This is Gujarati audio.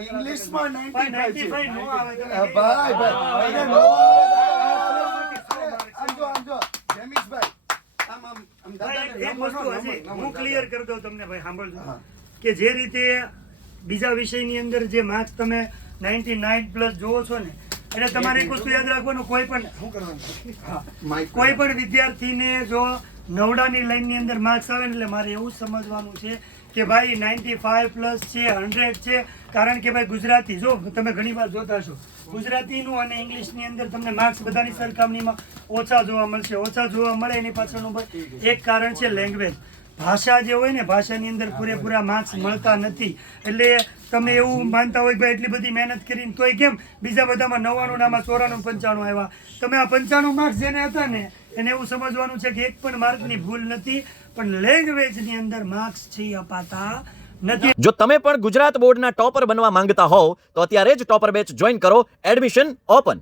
ઇંગ્લિશમાં 95 નો આવે તો ભાઈ ભાઈ નો આમજો જમીશભાઈ આમ એક વસ્તુ હજી હું ક્લિયર કરી દઉં તમને ભાઈ, સાંભળજો કે જે રીતે બીજા વિષયની અંદર જે માર્ક્સ તમે 99+ જોવો છો ને, એટલે તમારે એક વસ્તુ યાદ રાખવાનું, કોઈ પણ વિદ્યાર્થીને જો નવડાની લાઈનની અંદર માર્ક્સ આવે ને, એટલે મારે એવું સમજવાનું છે કે ભાઈ 95+ છે, 100 છે, કારણ કે ભાઈ ગુજરાતી, જો તમે ઘણી વાર જોતા છો ગુજરાતીનું અને ઇંગ્લિશની અંદર તમને માર્ક્સ બધાની સરખામણીમાં ઓછા જોવા મળશે. ઓછા જોવા મળે એની પાછળનું એક કારણ છે લેંગ્વેજ. ભાષા જે હોય ને, ભાષાની અંદર પૂરેપૂરા માર્ક્સ મળતા નથી. એટલે તમે એવું માનતા હોય કે ભાઈ એટલી બધી મહેનત કરીને તોય કેમ બીજા બધામાં 99 નામાં 94 95 આવ્યા, તમે આ 95 માર્ક્સ જેને હતા ને એને એવું સમજવાનું છે કે એક પણ માર્કની ભૂલ નથી, પણ લેંગ્વેજની અંદર માર્ક્સ છે અપાતા નથી. જો તમે પણ ગુજરાત બોર્ડના ટોપર બનવા માંગતા હોવ તો અત્યારે જ ટોપર બેચ જોઈન કરો. Admission open.